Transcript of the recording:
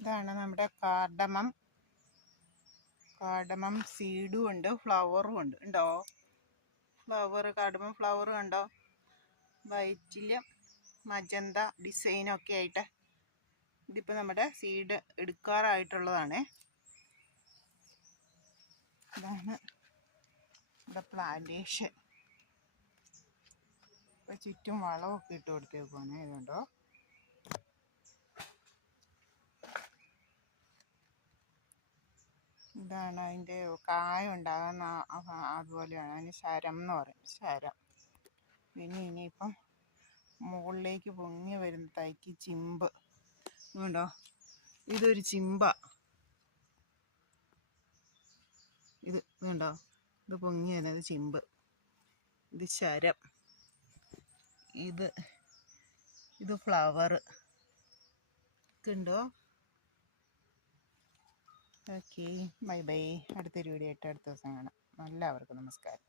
ഇതാണ് നമ്മുടെ കാർഡമം സീഡും ഉണ്ട്, ഫ്ലവറും ഉണ്ട്. ഉണ്ടോ കാർഡമം ഫ്ലവർ കണ്ടോ? വൈറ്റിലും മജന്ത ഡിസൈനൊക്കെ ആയിട്ട്. ഇതിപ്പോൾ നമ്മുടെ സീഡ് എടുക്കാറായിട്ടുള്ളതാണ്. ഇതാണ് ഇവിടെ പ്ലാന്റേഷൻ. ഇപ്പോൾ ചുറ്റും വളമൊക്കെ ഇട്ട് കൊടുത്തേക്കുവാണ്. ഇതുണ്ടോ? ഇതാണ് അതിൻ്റെ കായ ഉണ്ടാകുന്ന അതുപോലെയാണ്. അതിന് ശരം എന്ന് പറയും, ശരം. പിന്നെ ഇനിയിപ്പം മുകളിലേക്ക് പൊങ്ങി വരുന്ന തൈക്ക് ചിമ്പ്. ഇതുണ്ടോ? ഇതൊരു ചിമ്പ. ഇതുണ്ടോ? ഇത് പൊങ്ങി വരുന്നത് ചിമ്പ്. ഇത് ശരം. ഇത് ഫ്ലവർ. ഇതുണ്ടോ? Okay, bye bye. അടുത്തൊരു വീഡിയോ ആയിട്ട് അടുത്ത ദിവസം കാണാം. എല്ലാവർക്കും നമസ്കാരം.